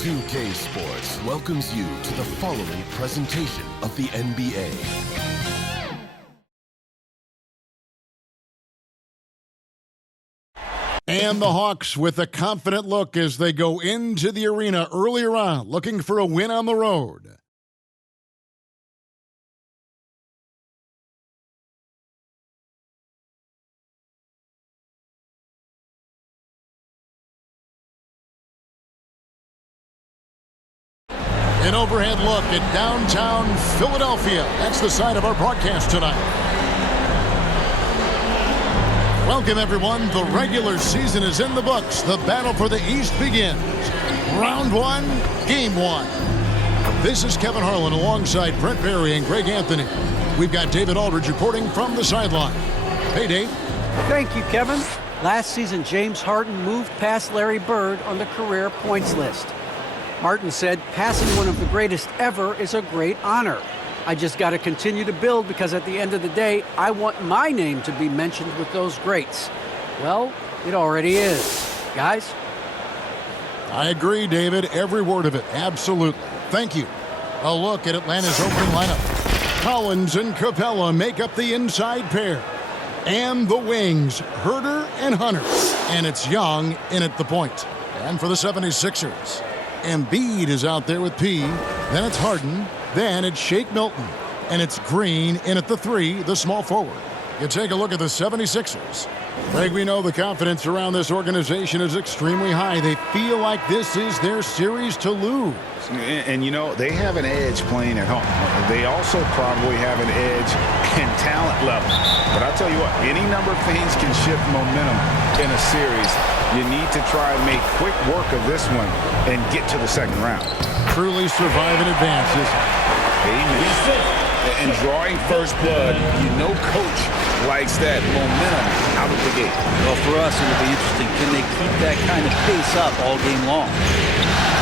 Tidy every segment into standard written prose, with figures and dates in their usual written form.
2K Sports welcomes you to the following presentation of the NBA. And the Hawks with a confident look as they go into the arena earlier on, looking for a win on the road. An overhead look at downtown Philadelphia. That's the site of our broadcast tonight. Welcome, everyone. The regular season is in the books. The battle for the East begins. Round one, game one. This is Kevin Harlan alongside Brent Barry and Greg Anthony. We've got David Aldridge reporting from the sideline. Hey, Dave. Thank you, Kevin. Last season, James Harden moved past Larry Bird on the career points list. Harden said, passing one of the greatest ever is a great honor. I just got to continue to build because at the end of the day, I want my name to be mentioned with those greats. Well, it already is. Guys? I agree, David. Every word of it. Absolutely. Thank you. A look at Atlanta's opening lineup. Collins and Capella make up the inside pair. And the wings, Herter and Hunter. And it's Young in at the point. And for the 76ers, Embiid is out there with P. Then it's Harden. Then it's Shake Milton. And it's Green in at the 3, the small forward. You take a look at the 76ers. Greg, we know the confidence around this organization is extremely high. They feel like this is their series to lose. And you know, they have an edge playing at home. They also probably have an edge in talent level. But I'll tell you what, any number of things can shift momentum in a series. You need to try and make quick work of this one and get to the second round. Truly survive in advances. Amen. And drawing first blood, you know coach likes that momentum out of the gate. Well, for us, it'll be interesting. Can they keep that kind of pace up all game long?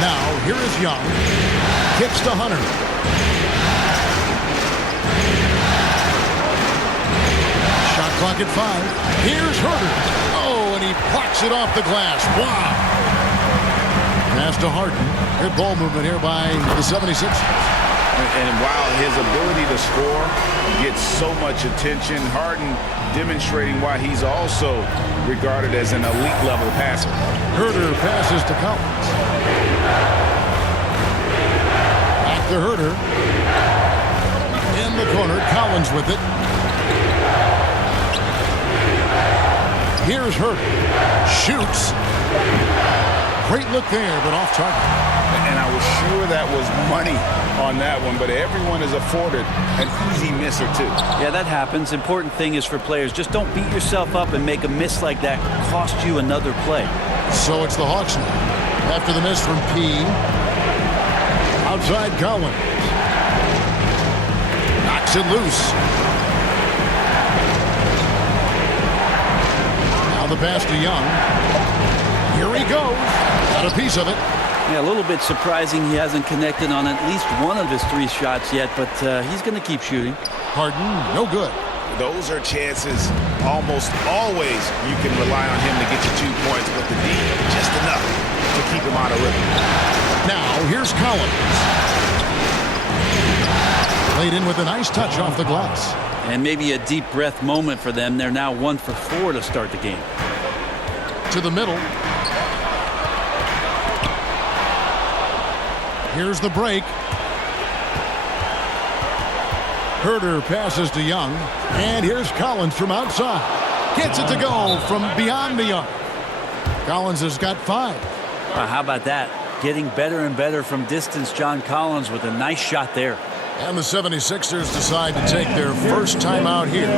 Now, here is Young. Kicks to Hunter. Shot clock at 5. Here's Herter. Oh, and he blocks it off the glass. Wow. Pass to Harden. Good ball movement here by the 76ers. And while his ability to score gets so much attention, Harden demonstrating why he's also regarded as an elite level passer. Herter passes to Collins. Back to Herter. In the corner, Collins with it. Here's Herter. Shoots. Great look there, but off target. And I was sure that was money on that one, but everyone is afforded an easy miss or two. Yeah, that happens. Important thing is for players, just don't beat yourself up and make a miss like that cost you another play. So it's the Hawks now. After the miss from P. Outside Collins. Knocks it loose. Now the pass to Young. Here he goes. Got a piece of it. Yeah, a little bit surprising he hasn't connected on at least one of his 3 shots yet, but he's going to keep shooting. Harden, no good. Those are chances almost always you can rely on him to get you 2 points, but the D, just enough to keep him out of rhythm. Now, here's Collins. Laid in with a nice touch off the glass. And maybe a deep breath moment for them. They're now 1 for 4 to start the game. To the middle. Here's the break. Herter passes to Young. And here's Collins from outside. Gets it to go from beyond the arc. Collins has got 5. How about that? Getting better and better from distance, John Collins with a nice shot there. And the 76ers decide to take their first time out here.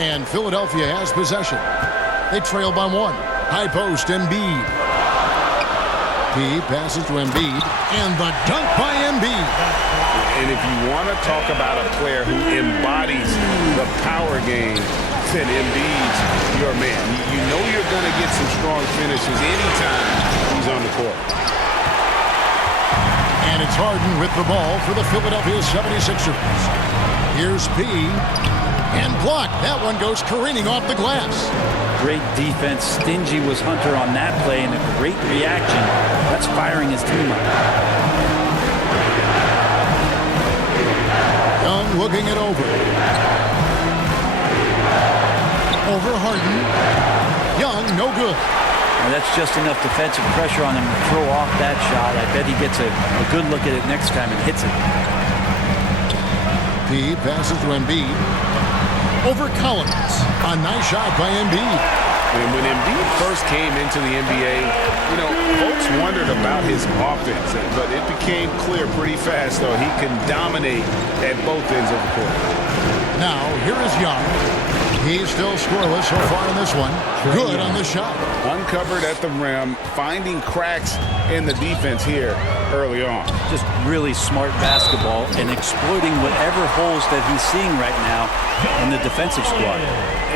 And Philadelphia has possession. They trail by 1. High post, Embiid. P passes to Embiid. And the dunk by Embiid. And if you want to talk about a player who embodies the power game, then Embiid's your man. You know you're going to get some strong finishes anytime he's on the court. And it's Harden with the ball for the Philadelphia 76ers. Here's P. And blocked. That one goes careening off the glass. Great defense. Stingy was Hunter on that play, and a great reaction. That's firing his team up. Young looking it over. Over Harden. Young, no good. Now that's just enough defensive pressure on him to throw off that shot. I bet he gets a good look at it next time and hits it. P passes to Embiid. Over Collins. A nice shot by Embiid. And when Embiid first came into the NBA, you know, folks wondered about his offense, but it became clear pretty fast, though, he can dominate at both ends of the court. Now, here is Young. He's still scoreless so far in this one. Good on the shot. Uncovered at the rim, finding cracks in the defense here early on. Just really smart basketball and exploiting whatever holes that he's seeing right now in the defensive squad.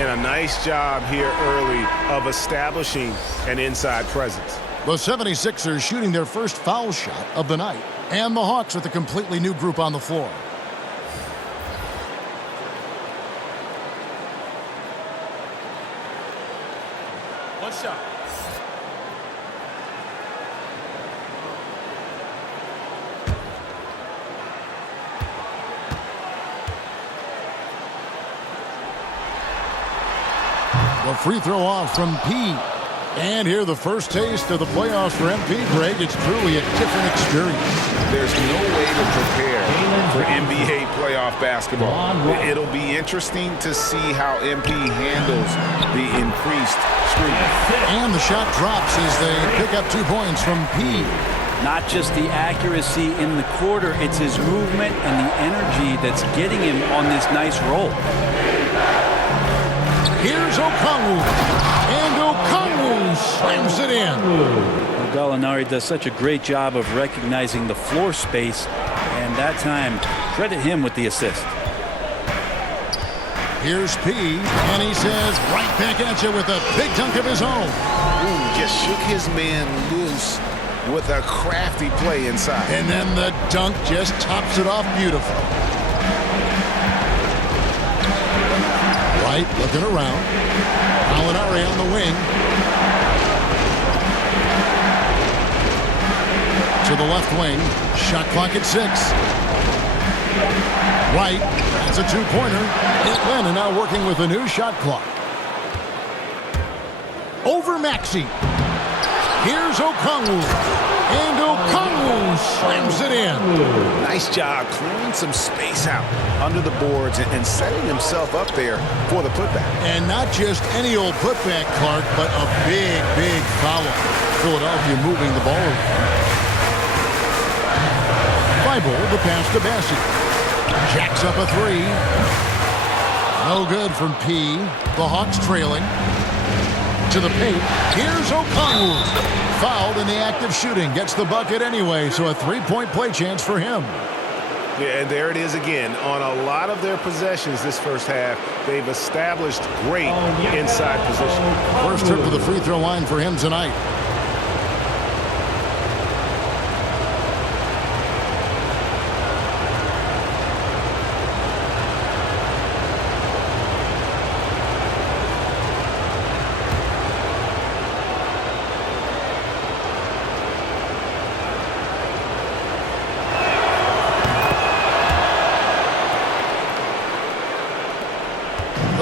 And a nice job here early of establishing an inside presence. The 76ers shooting their first foul shot of the night. And the Hawks with a completely new group on the floor. One shot. The free throw off from P. And here the first taste of the playoffs for MP. Greg, it's truly a different experience. There's no way to prepare for NBA playoff basketball. It'll be interesting to see how MP handles the increased scrutiny. And the shot drops as they pick up 2 points from P. Not just the accuracy in the quarter, it's his movement and the energy that's getting him on this nice roll. Here's Okongwu. And Okongwu slams it in. Gallinari does such a great job of recognizing the floor space, and that time, credit him with the assist. Here's P, and he says, right back at you with a big dunk of his own. Ooh, just shook his man loose with a crafty play inside. And then the dunk just tops it off beautiful. Right, looking around. Gallinari on the wing. To the left wing. Shot clock at 6. Right, that's a two-pointer. Atlanta now working with a new shot clock. Over Maxey. Here's Okongwu. And Okongwu slams it in. Nice job clearing some space out under the boards and setting himself up there for the putback. And not just any old putback, Clark, but a big, big foul. Philadelphia moving the ball around. Bible, the pass to Bassett. Jacks up a 3. No good from P. The Hawks trailing. To the paint. Here's Okongwu. Fouled in the act of shooting. Gets the bucket anyway, so a 3-point play chance for him. Yeah, and there it is again. On a lot of their possessions this first half, they've established great inside position. First trip to the free throw line for him tonight.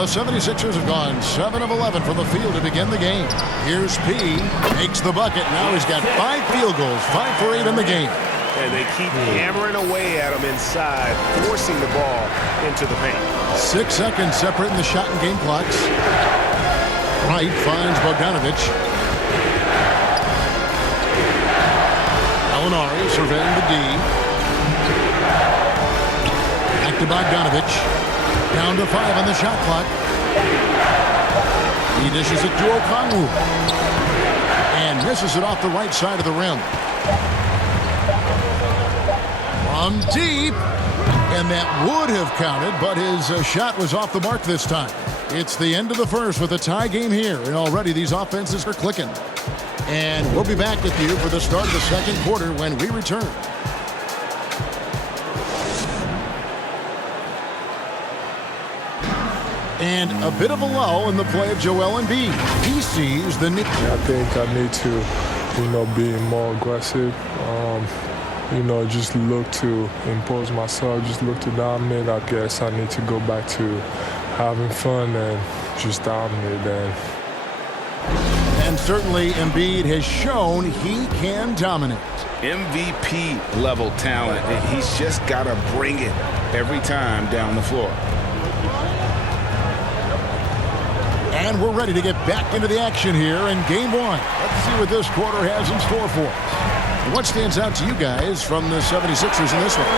The 76ers have gone 7 of 11 from the field to begin the game. Here's P. Makes the bucket. Now he's got 5 field goals, 5 for 8 in the game. And they keep hammering away at him inside, forcing the ball into the paint. 6 seconds separating the shot and game clocks. Wright finds Bogdanovic. Gallinari surveying the D. Back to Bogdanovic. Down to 5 on the shot clock. He dishes it to Okongwu. And misses it off the right side of the rim. From deep. And that would have counted, but his shot was off the mark this time. It's the end of the first with a tie game here, and already these offenses are clicking. And we'll be back with you for the start of the second quarter when we return. And a bit of a lull in the play of Joel Embiid. He sees the need. I think I need to, be more aggressive. Just look to impose myself, just look to dominate. I guess I need to go back to having fun and just dominate. And certainly Embiid has shown he can dominate. MVP level talent. He's just got to bring it every time down the floor. And we're ready to get back into the action here in game one. Let's see what this quarter has in store for us. What stands out to you guys from the 76ers in this one?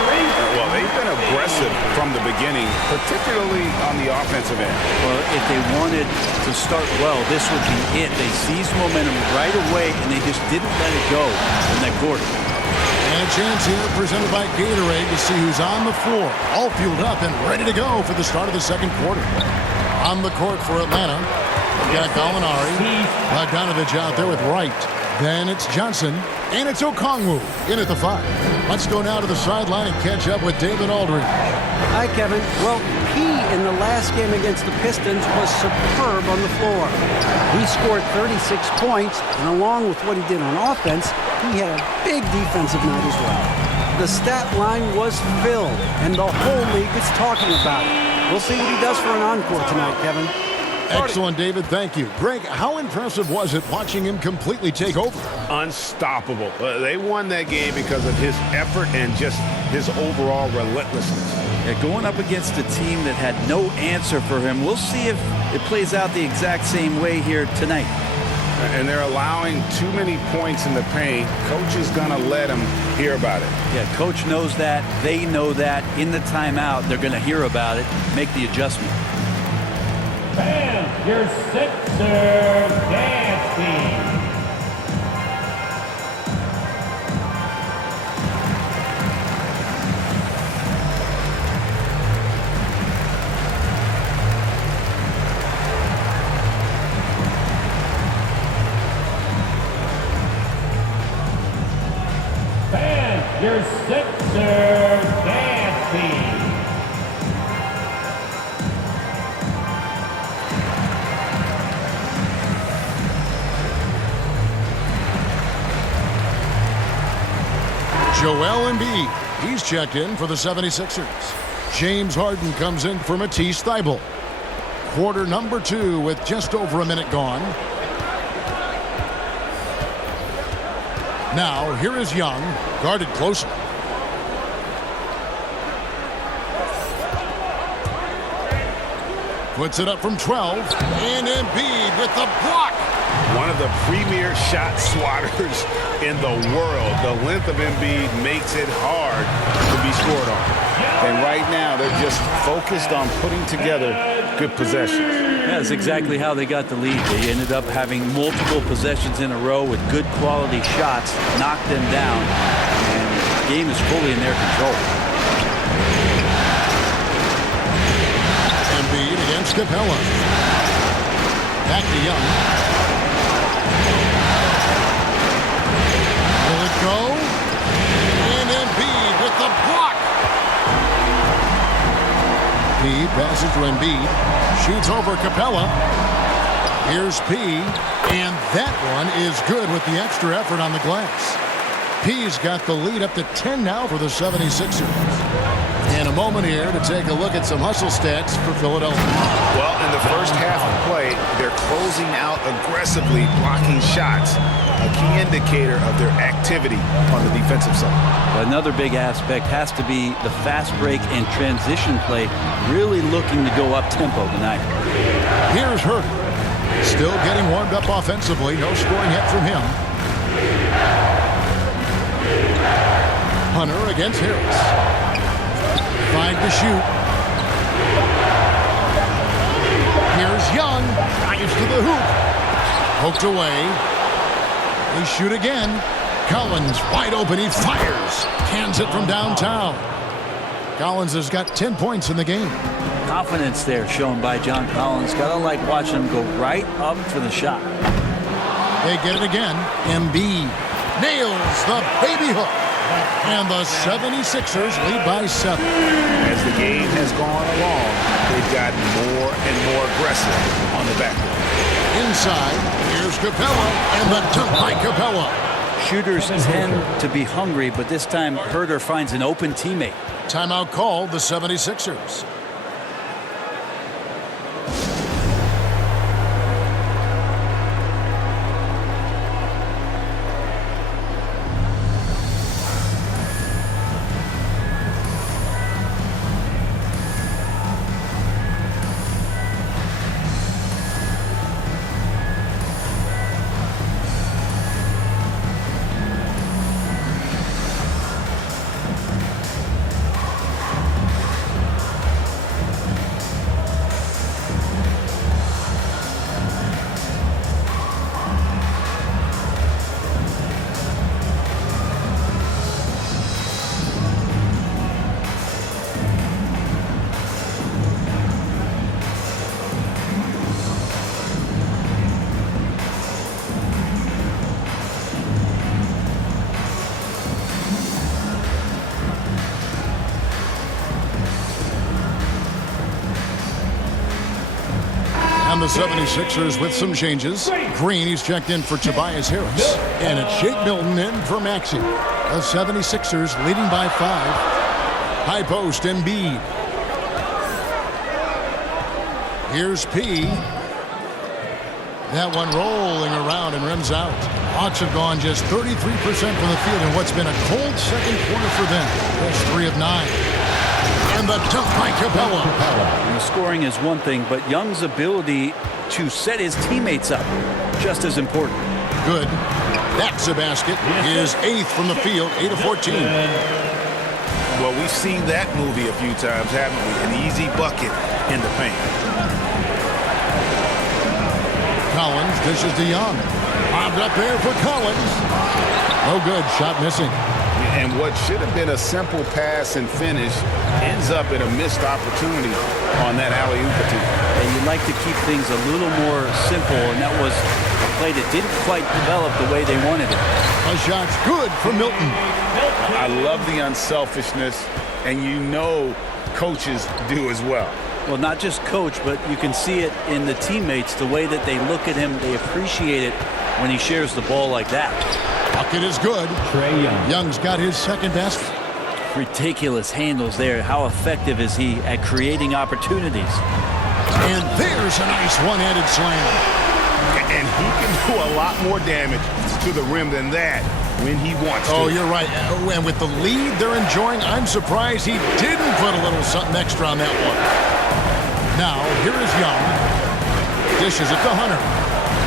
Well, they've been aggressive from the beginning, particularly on the offensive end. Well, if they wanted to start well, this would be it. They seized momentum right away, and they just didn't let it go in that quarter. And a chance here presented by Gatorade to see who's on the floor, all fueled up and ready to go for the start of the second quarter. On the court for Atlanta, we've got Gallinari, Bogdanovich out there with Wright. Then it's Johnson, and it's Okongwu in at the 5. Let's go now to the sideline and catch up with David Aldridge. Hi, Kevin. Well, P in the last game against the Pistons was superb on the floor. He scored 36 points, and along with what he did on offense, he had a big defensive night as well. The stat line was filled, and the whole league is talking about it. We'll see what he does for an encore tonight, Kevin. Excellent, David. Thank you. Greg, how impressive was it watching him completely take over? Unstoppable. They won that game because of his effort and just his overall relentlessness. Yeah, going up against a team that had no answer for him, we'll see if it plays out the exact same way here tonight. And they're allowing too many points in the paint. Coach is going to let them hear about it. Yeah, coach knows that. They know that. In the timeout, they're going to hear about it, make the adjustment. Fans, your Sixers dance team. Fans, your Sixers dance team. Joel Embiid, he's checked in for the 76ers. James Harden comes in for Matisse Thybulle. Quarter number 2 with just over a minute gone. Now, here is Young, guarded closely. Puts it up from 12, and Embiid with the block. One of the premier shot swatters in the world. The length of Embiid makes it hard to be scored on. And right now, they're just focused on putting together good possessions. That's exactly how they got the lead. They ended up having multiple possessions in a row with good quality shots, knocked them down, and the game is fully in their control. Embiid against Capella. Back to Young. Will it go? And Embiid with the block. P passes to Embiid. Shoots over Capella. Here's P. And that one is good with the extra effort on the glass. P's got the lead up to 10 now for the 76ers. And a moment here to take a look at some hustle stats for Philadelphia. Well, in the first half of play, they're closing out aggressively, blocking shots, a key indicator of their activity on the defensive side. Another big aspect has to be the fast break and transition play, really looking to go up-tempo tonight. Here's Hurd. Still getting warmed up offensively. No scoring yet from him. Hunter against Harris. 5 to shoot. Here's Young. Dives to the hoop. Poked away. They shoot again. Collins wide open. He fires. Cans it from downtown. Collins has got 10 points in the game. Confidence there shown by John Collins. Gotta like watching him go right up for the shot. They get it again. Embiid nails the baby hook. And the 76ers lead by 7. As the game has gone along, they've gotten more and more aggressive on the backcourt. Inside, here's Capella, and the dunk by Capella. Shooters tend to be hungry, but this time Herter finds an open teammate. Timeout called the 76ers. And the 76ers with some changes. Green, he's checked in for Tobias Harris. And it's Shake Milton in for Maxey. The 76ers leading by 5. High post, Embiid. Here's P. That one rolling around and rims out. Hawks have gone just 33% from the field in what's been a cold second quarter for them. That's 3 of 9. And the dunk by Capella. And the scoring is one thing, but Young's ability to set his teammates up, just as important. Good. That's a basket. His 8th from the field, 8 of 14. Well, we've seen that movie a few times, haven't we? An easy bucket in the paint. Collins dishes to Young. Bobbed up there for Collins. No good. Shot missing. And what should have been a simple pass and finish ends up in a missed opportunity on that alley-oop attempt. And you like to keep things a little more simple, and that was a play that didn't quite develop the way they wanted it. A shot's good for Milton. I love the unselfishness, and you know coaches do as well. Well, not just coach, but you can see it in the teammates, the way that they look at him. They appreciate it when he shares the ball like that. Bucket is good. Trae Young. Young's got his second best. Ridiculous handles there. How effective is he at creating opportunities? And there's a nice one-handed slam. And he can do a lot more damage to the rim than that when he wants to. Oh, you're right. And with the lead they're enjoying, I'm surprised he didn't put a little something extra on that one. Now, here is Young. Dishes it to Hunter.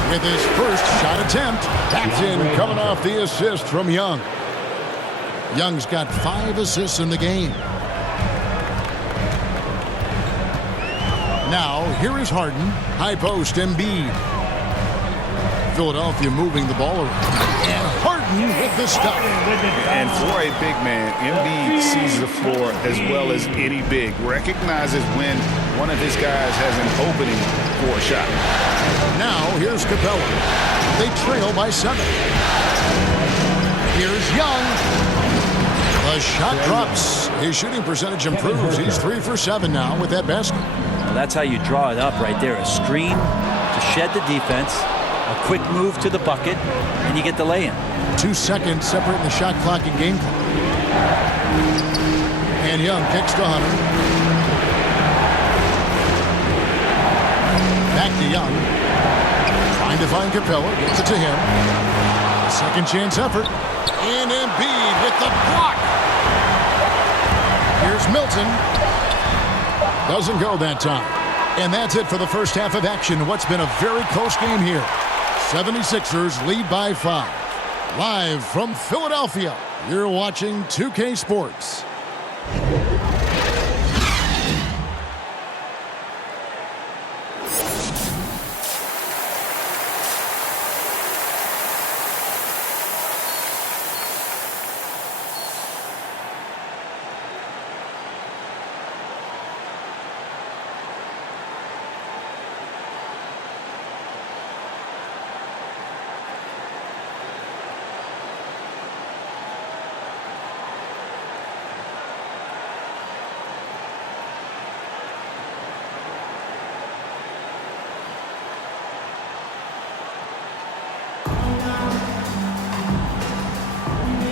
With his first shot attempt. That's in, coming off the assist from Young. Young's got 5 assists in the game. Now, here is Harden. High post, Embiid. Philadelphia moving the ball around. And Harden with the stop. And for a big man, Embiid sees the floor as well as any big. Recognizes when one of his guys has an opening for a shot. Now, here's Capella. They trail by 7. Here's Young. The shot drops. His shooting percentage improves. He's 3 for 7 now with that basket. Well, that's how you draw it up right there. A screen to shed the defense, a quick move to the bucket, and you get the lay-in. 2 seconds separating the shot clock and game clock. And Young kicks to Hunter. Back to Young. Trying to find Capella. Gets it to him. Second chance effort. And Embiid with the block. Here's Milton. Doesn't go that time. And that's it for the first half of action. What's been a very close game here. 76ers lead by 5. Live from Philadelphia, you're watching 2K Sports.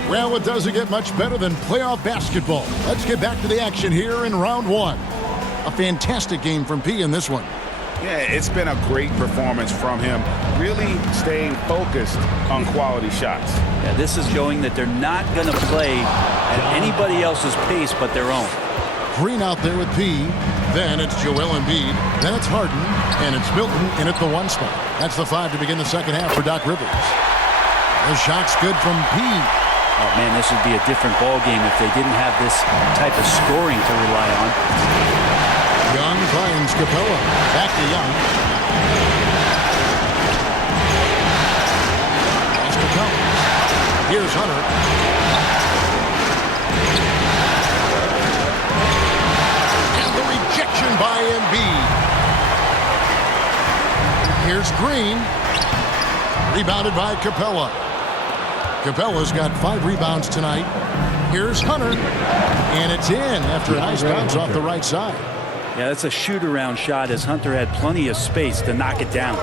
Well, it doesn't get much better than playoff basketball. Let's get back to the action here in round one. A fantastic game from P in this one. Yeah, it's been a great performance from him, really staying focused on quality shots. Yeah, this is showing that they're not going to play at anybody else's pace but their own. Green out there with P. Then it's Joel Embiid. Then it's Harden. And it's Milton in at the 1 spot. That's the 5 to begin the second half for Doc Rivers. The shot's good from P. Oh, man, this would be a different ball game if they didn't have this type of scoring to rely on. Young finds Capella. Back to Young. Pass to Collins. Here's Hunter. And the rejection by Embiid. Here's Green. Rebounded by Capella. Capella's got 5 rebounds tonight. Here's Hunter. And it's in after a nice bounce off the right side. Yeah, that's a shoot-around shot as Hunter had plenty of space to knock it down.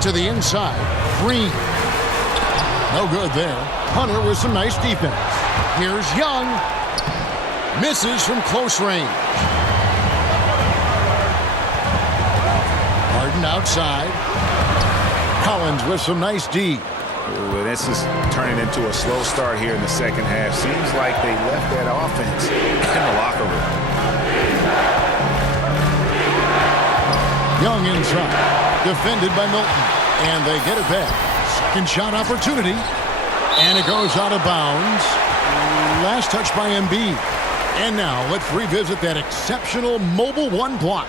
To the inside. Green. No good there. Hunter with some nice defense. Here's Young. Misses from close range. Harden outside. Collins with some nice D. Ooh, this is turning into a slow start here in the second half. Seems like they left that offense in the locker room. Young inside. Defended by Milton. And they get it back. Second shot opportunity. And it goes out of bounds. Last touch by Embiid. And now let's revisit that exceptional mobile 1 block.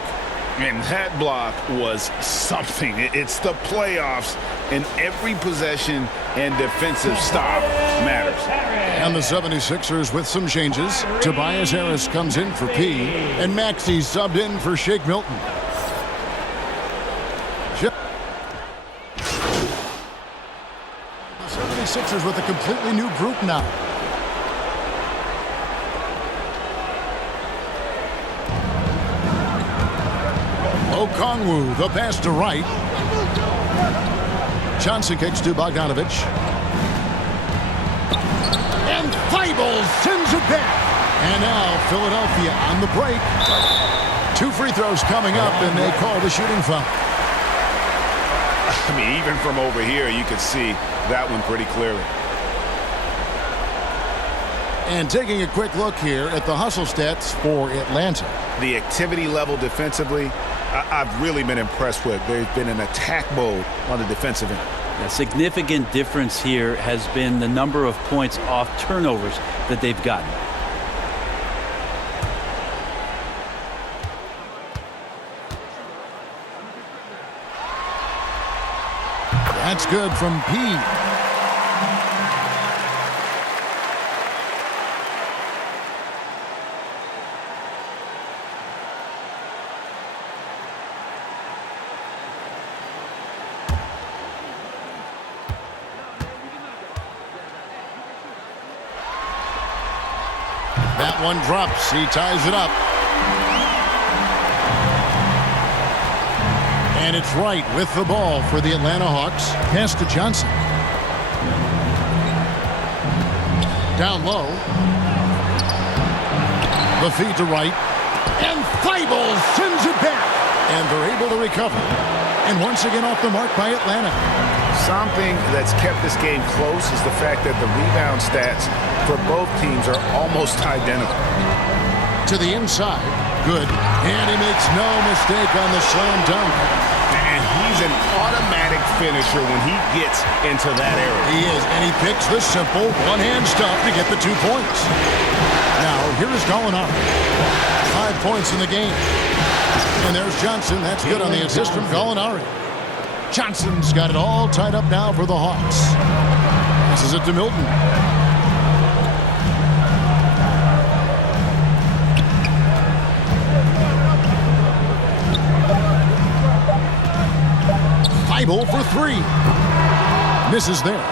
And that block was something. It's the playoffs, and every possession and defensive stop matters. And the 76ers with some changes. Tobias Harris comes in for P. And Maxey subbed in for Shake Milton. The 76ers with a completely new group now. Okongwu, the pass to Wright. Johnson kicks to Bogdanovich. And Thibault sends it back. And now Philadelphia on the break. 2 free throws coming up, and they call the shooting foul. I mean, even from over here, you could see that one pretty clearly. And taking a quick look here at the hustle stats for Atlanta. The activity level defensively, I've really been impressed with. They've been in attack mode on the defensive end. A significant difference here has been the number of points off turnovers that they've gotten. That's good from P. That one drops. He ties it up. And it's Wright with the ball for the Atlanta Hawks. Pass to Johnson. Down low. The feed to Wright. And Thibault sends it back. And they're able to recover. And once again off the mark by Atlanta. Something that's kept this game close is the fact that the rebound stats for both teams are almost identical. To the inside. Good. And he makes no mistake on the slam dunk. And he's an automatic finisher when he gets into that area. He is. And he picks the simple one-hand stuff to get the 2 points. Now, here is Gallinari. 5 points in the game. And there's Johnson. That's good on the assist from Gallinari. Johnson's got it all tied up now for the Hawks. Passes it to Milton. Thibault for 3. Misses there.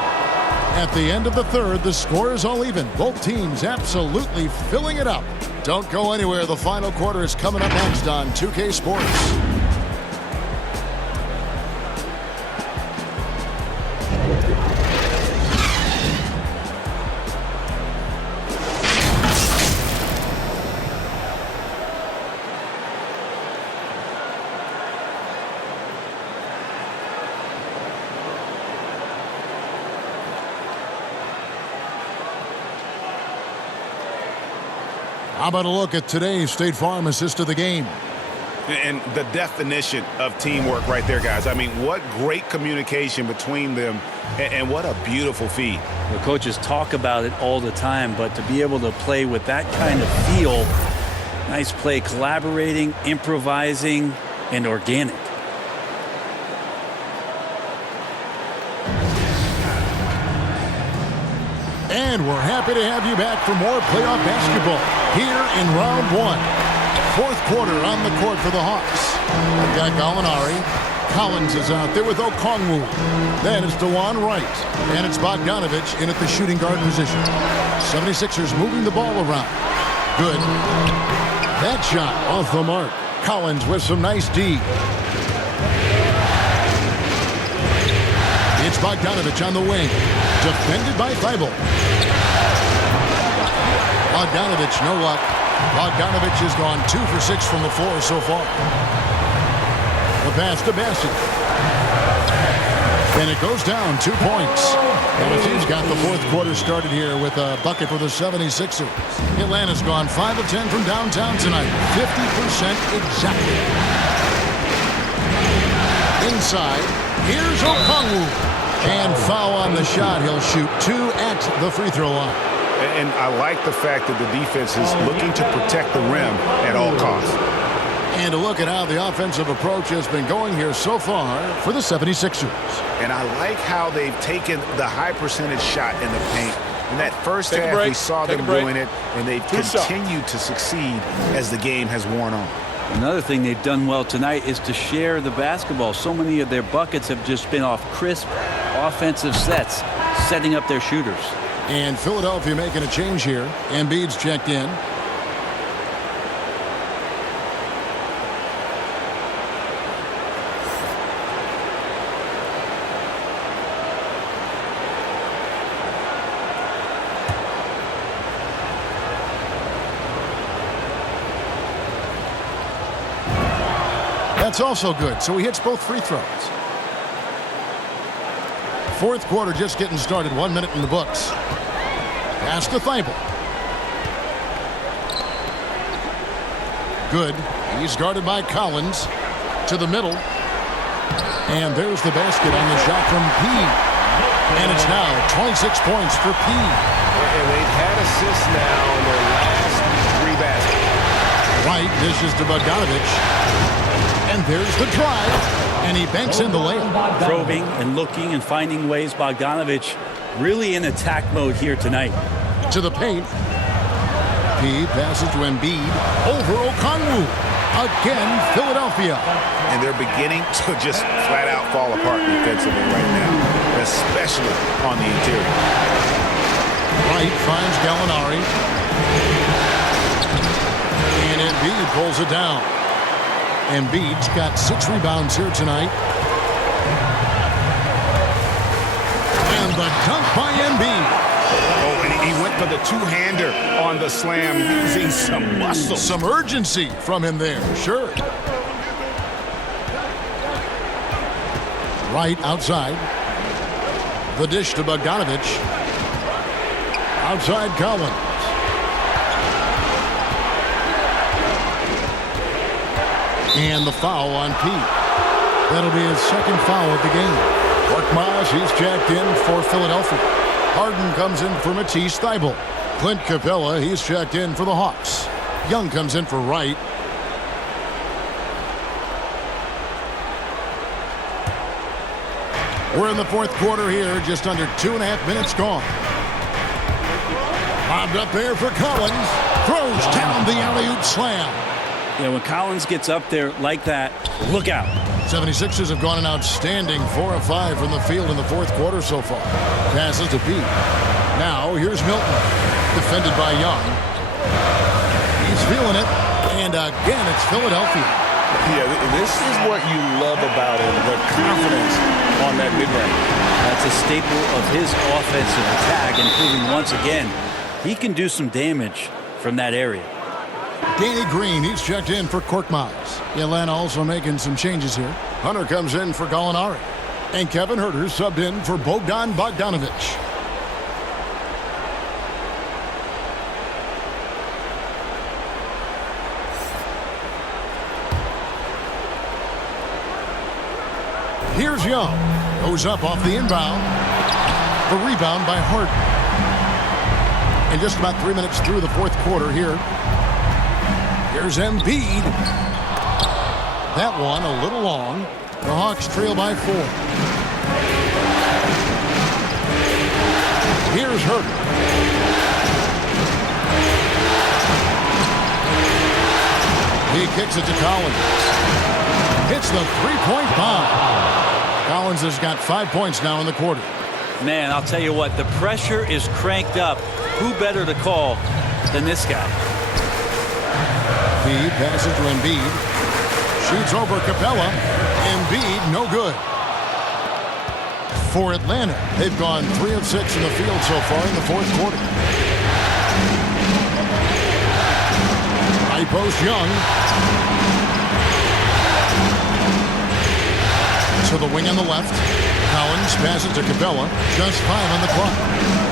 At the end of the third, the score is all even. Both teams absolutely filling it up. Don't go anywhere. The final quarter is coming up next on 2K Sports. How about a look at today's State Farm assist of the game? And the definition of teamwork right there, guys. I mean, what great communication between them, and what a beautiful feed. The coaches talk about it all the time, but to be able to play with that kind of feel, nice play, collaborating, improvising, and organic. And we're happy to have you back for more playoff basketball here in round one. Fourth quarter on the court for the Hawks. We've got Gallinari. Collins is out there with Okongwu. Then it's DeJuan Wright. And it's Bogdanovich in at the shooting guard position. 76ers moving the ball around. Good. That shot off the mark. Collins with some nice D. It's Bogdanovich on the wing. Defended by Thibault. Bogdanovich, no luck. Bogdanovich has gone 2 for 6 from the floor so far. The pass to Bassett. And it goes down 2 points. LSU's got the fourth quarter started here with a bucket for the 76ers. Atlanta's gone 5 of 10 from downtown tonight. 50% exactly. Inside, here's Okongwu. And foul on the shot. He'll shoot 2 at the free throw line. And I like the fact that the defense is looking to protect the rim at all costs. And a look at how the offensive approach has been going here so far for the 76ers. And I like how they've taken the high percentage shot in the paint. In that first half, we saw them doing it, and they've continued to succeed as the game has worn on. Another thing they've done well tonight is to share the basketball. So many of their buckets have just been off crisp offensive sets, setting up their shooters. And Philadelphia making a change here. Embiid's checked in. That's also good, so he hits both free throws. Fourth quarter just getting started. 1 minute in the books. Pass to Thibault. Good. He's guarded by Collins. To the middle. And there's the basket on the shot from P. And it's now 26 points for P. And they've had assists now in their last 3 baskets. Wright dishes to Bogdanovich. And there's the drive. And he banks in the layup. Probing and looking and finding ways. Bogdanovich really in attack mode here tonight. To the paint. P passes to Embiid. Over Okongwu. Again, Philadelphia. And they're beginning to just flat out fall apart defensively right now, especially on the interior. Wright finds Gallinari. And Embiid pulls it down. Embiid's got 6 rebounds here tonight. And the dunk by Embiid. Oh, and he went for the two-hander on the slam using some muscle. Some urgency from him there, sure. Right outside. The dish to Bogdanovich. Outside Collins. And the foul on Pete. That'll be his second foul of the game. Korkmaz, he's checked in for Philadelphia. Harden comes in for Matisse Thybulle. Clint Capella, he's checked in for the Hawks. Young comes in for Wright. We're in the fourth quarter here, just under 2.5 minutes gone. Bobbed up there for Collins. Throws down the alley-oop slam. Yeah, when Collins gets up there like that, look out. 76ers have gone an outstanding 4 of 5 from the field in the fourth quarter so far. Passes to Pete. Now here's Milton. Defended by Young. He's feeling it. And again, it's Philadelphia. Yeah, this is what you love about him, the confidence on that mid-range. That's a staple of his offensive attack, and proving once again he can do some damage from that area. Danny Green, he's checked in for Korkmaz. Atlanta also making some changes here. Hunter comes in for Gallinari. And Kevin Huerter subbed in for Bogdan Bogdanovich. Here's Young. Goes up off the inbound. The rebound by Harden. And just about 3 minutes through the fourth quarter here. Here's Embiid. That one a little long. The Hawks trail by 4. Here's Harden. He kicks it to Collins. Hits the three-point bomb. Collins has got 5 points now in the quarter. Man, I'll tell you what, the pressure is cranked up. Who better to call than this guy? Feed passes to Embiid. Shoots over Capella. Embiid, no good. For Atlanta, they've gone 3 of 6 in the field so far in the fourth quarter. High post Young. To the wing on the left. Collins passes to Capella. Just 5 on the clock.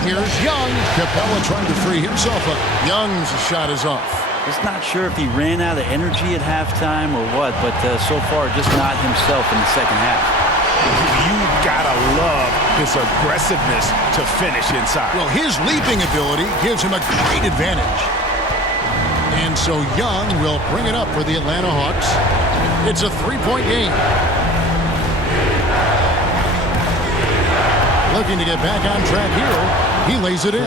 Here's Young. Capella trying to free himself up. Young's shot is off. Just not sure if he ran out of energy at halftime or what, but so far just not himself in the second half. You gotta love his aggressiveness to finish inside. Well, his leaping ability gives him a great advantage. And so Young will bring it up for the Atlanta Hawks. It's a 3-point game. Looking to get back on track here. He lays it in.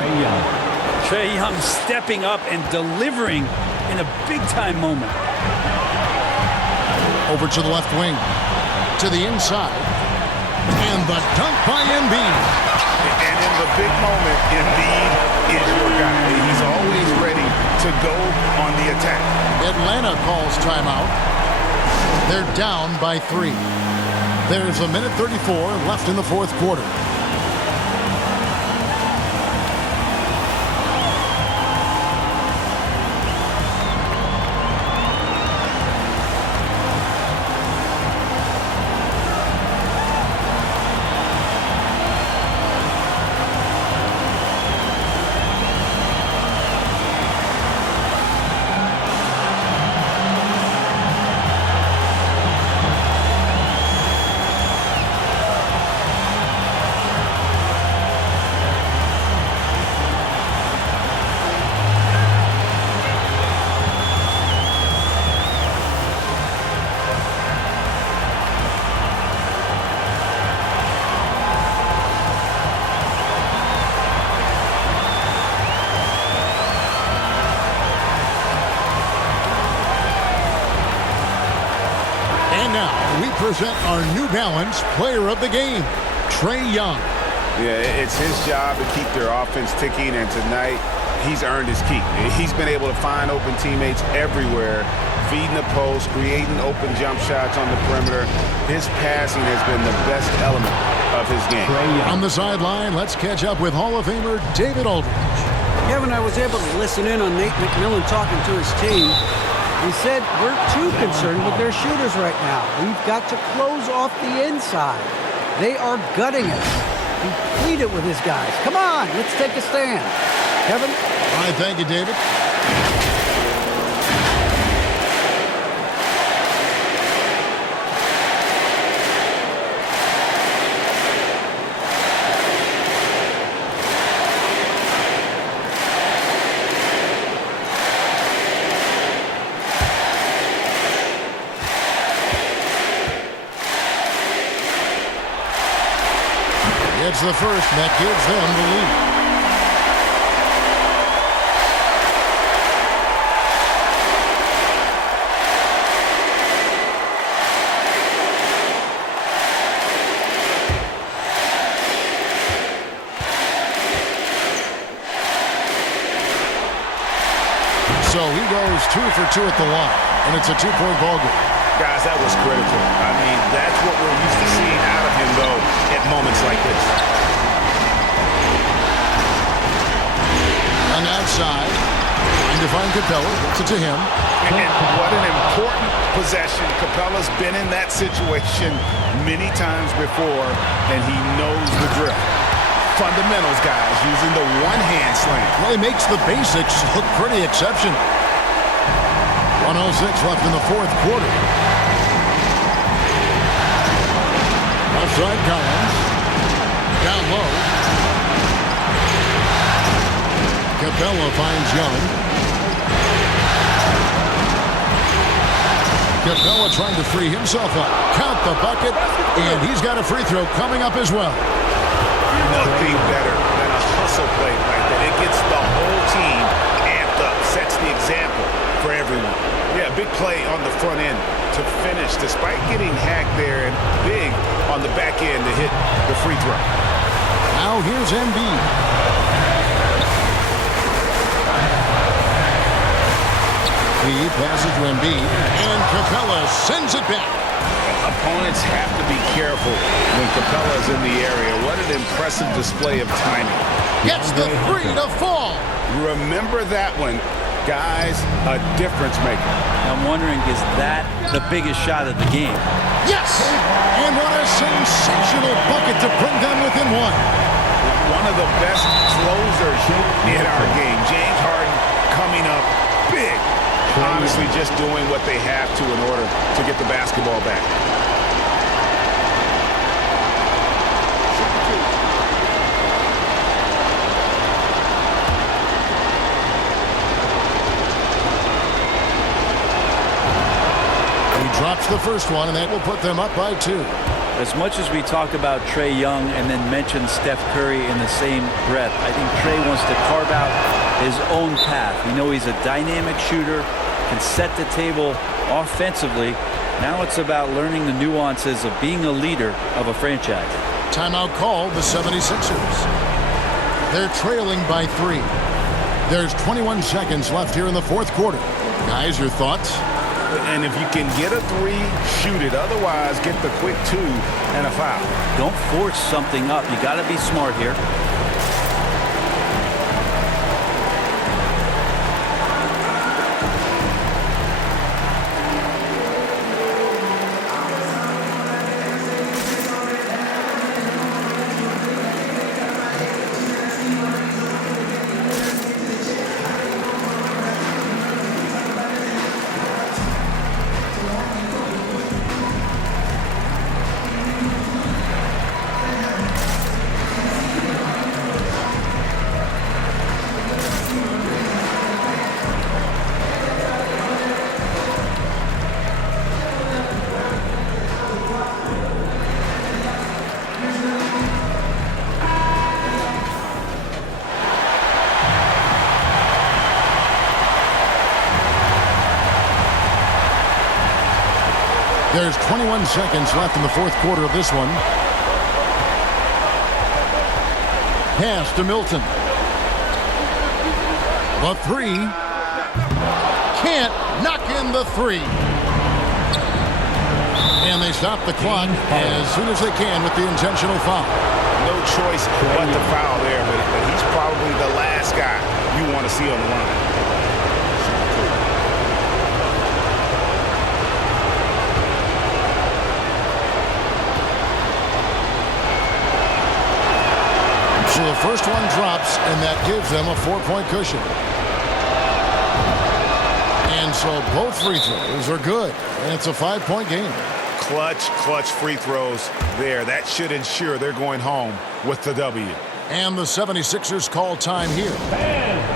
Trae Young stepping up and delivering in a big-time moment. Over to the left wing. To the inside. And the dunk by Embiid. And in the big moment, Embiid is your guy. He's always ready to go on the attack. Atlanta calls timeout. They're down by 3. There's a minute 34 left in the fourth quarter. Present our New Balance Player of the Game, Trae Young. Yeah, it's his job to keep their offense ticking, and tonight he's earned his keep. He's been able to find open teammates everywhere, feeding the post, creating open jump shots on the perimeter. His passing has been the best element of his game. On the sideline, let's catch up with Hall of Famer David Aldridge. Kevin, I was able to listen in on Nate McMillan talking to his team. He said, we're too concerned with their shooters right now. We've got to close off the inside. They are gutting us. He pleaded with his guys. Come on, let's take a stand. Kevin? All right, thank you, David. It's the first that gives them the lead. So he goes 2 for 2 at the line, and it's a 2-point ball game. Guys, that was critical. I mean, that's what we're used to seeing out of him, though, at moments like this. On the outside, trying to find Capella, gets it to him. And what an important possession. Capella's been in that situation many times before, and he knows the drill. Fundamentals, guys, using the one-hand slam. Well, he makes the basics look pretty exceptional. 1:06 left in the fourth quarter. side, Collins. Down low. Capella finds Young. Capella trying to free himself up. Count the bucket, and he's got a free throw coming up as well. Nothing better than a hustle play like that. It gets the whole team amped up, sets the example for everyone. Yeah, big play on the front end to finish, despite getting hacked there, and big on the back end to hit the free throw. Now here's Embiid. He passes to Embiid, and Capella sends it back. Opponents have to be careful when Capella's in the area. What an impressive display of timing. Gets the three to fall. Remember that one. Guys, a difference maker. I'm wondering, is that the biggest shot of the game? Yes! And what a sensational bucket to bring them within one. One of the best closers in our game. James Harden coming up big. Honestly, just doing what they have to in order to get the basketball back. He drops the first one, and that will put them up by 2. As much as we talk about Trae Young and then mention Steph Curry in the same breath, I think Trae wants to carve out his own path. We know he's a dynamic shooter, can set the table offensively. Now it's about learning the nuances of being a leader of a franchise. Timeout called, the 76ers. They're trailing by 3. There's 21 seconds left here in the fourth quarter. Guys, your thoughts? And if you can get a 3, shoot it. Otherwise, get the quick 2 and a foul. Don't force something up. You got to be smart here. There's 21 seconds left in the fourth quarter of this one. Pass to Milton. The 3. Can't knock in the 3. And they stop the clock as soon as they can with the intentional foul. No choice but to foul there, but he's probably the last guy you want to see on the line. So the first one drops, and that gives them a 4-point cushion. And so both free throws are good, and it's a 5-point game. Clutch free throws there. That should ensure they're going home with the W. And the 76ers call time here.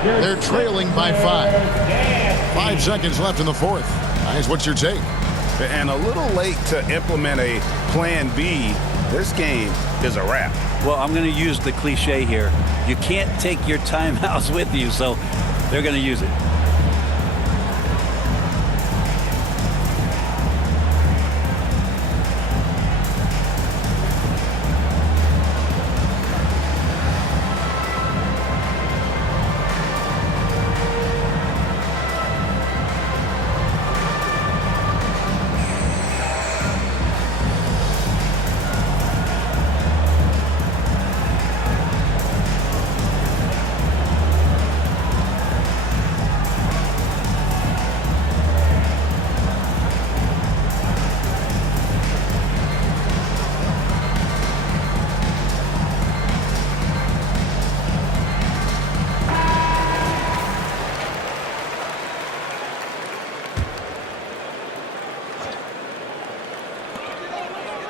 They're trailing by 5. 5 seconds left in the fourth. Guys, what's your take? And a little late to implement a plan B. This game is a wrap. Well, I'm going to use the cliche here. You can't take your timeouts with you, so they're going to use it.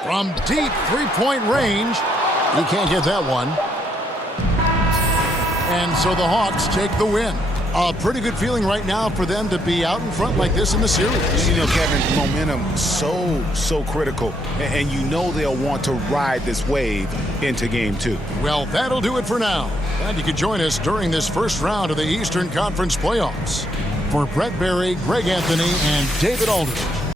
From deep three-point range, he can't get that one. And so the Hawks take the win. A pretty good feeling right now for them to be out in front like this in the series. You know, Kevin, momentum so critical. And you know they'll want to ride this wave into game 2. Well, that'll do it for now. And you can join us during this first round of the Eastern Conference playoffs. For Brett Berry, Greg Anthony, and David Aldridge,